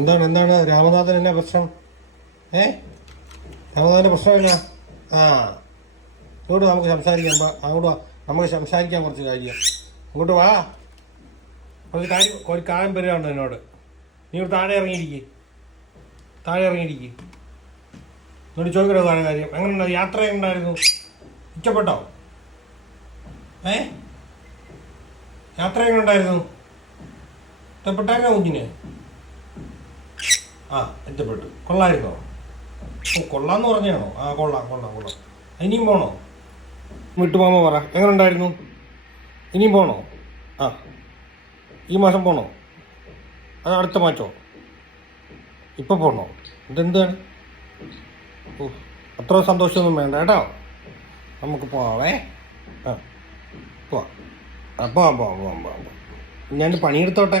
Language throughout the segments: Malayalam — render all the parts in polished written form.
എന്താണ് രാമനാഥൻ എന്നാ പ്രശ്നം? രാമനാഥൻ്റെ പ്രശ്നം എന്നാ? ഇങ്ങോട്ട് നമുക്ക് സംസാരിക്കാം. അങ്ങോട്ട് നമുക്ക് സംസാരിക്കാം കുറച്ച് കാര്യം. ഇങ്ങോട്ട് വാ. ഒരു കാര്യം വരികയുണ്ട് എന്നോട്. നീ ഇവിടെ താഴെ ഇറങ്ങിയിരിക്കും. എന്നോട് ചോദിക്കണോ താഴെ കാര്യം? എങ്ങനെയുണ്ടോ യാത്ര? എങ്ങനെയുണ്ടായിരുന്നു? ഇഷ്ടപ്പെട്ടോ? യാത്ര എങ്ങനെ ഉണ്ടായിരുന്നു? ഇഷ്ടപ്പെട്ടായിരുന്നോ കുഞ്ഞിനെ? ഇഷ്ടപ്പെട്ടു. കൊള്ളായിരുന്നോ? കൊള്ളാന്ന് പറഞ്ഞാണോ? കൊള്ളാം. ഇനിയും പോണോ? വിട്ടുമാമ പറ, എങ്ങനെ ഉണ്ടായിരുന്നു? ഇനിയും പോണോ? ഈ മാസം പോണോ? അത് അടുത്ത മാറ്റോ? ഇപ്പം പോണോ? ഇതെന്താണ്? അത്ര സന്തോഷമൊന്നും വേണ്ട കേട്ടോ. നമുക്ക് പോവാവേ. പോവാം. ഞാൻ പണിയെടുത്തോട്ടെ.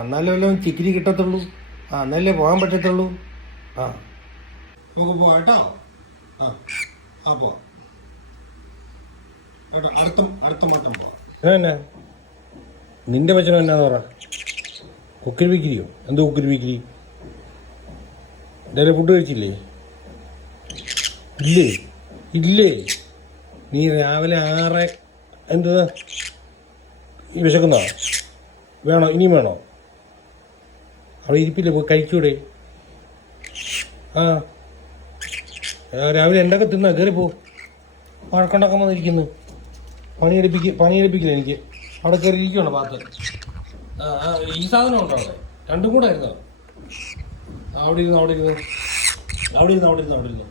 എന്നാലും വല്ലതും ചിക്കിരി കിട്ടത്തുള്ളൂ. എന്നല്ലേ പോകാൻ പറ്റത്തുള്ളൂ. നമുക്ക് പോവാം കേട്ടോ. പോവാം കേട്ടോ. അടുത്ത മട്ടം പോവാം. എന്നാ നിന്റെ വചനം എന്നാന്ന് പറ? കുക്കിരി വിക്കിരിയോ? എന്തോ കുക്കിരി വിക്കിരി? എന്തായാലും ഫുഡ് കഴിച്ചില്ലേ? ഇല്ലേ? നീ രാവിലെ 6 എന്താ വിശക്കുന്നോ? വേണോ? ഇനിയും വേണോ? അവിടെ ഇരിപ്പില്ലേ? പോയി കഴിക്കൂടെ? രാവിലെ എന്തൊക്കെ തിന്നാ? കയറിപ്പോ. വഴക്കുണ്ടാക്കാൻ വന്നിരിക്കുന്നു. പണിയെടുപ്പിക്കില്ല എനിക്ക്. അവിടെ കയറി ഇരിക്കുകയാണ് പാത്ത്. ഈ സാധനം ഉണ്ടോ അവിടെ? രണ്ടും കൂടെ ആയിരുന്നോ? അവിടെ ഇരുന്നു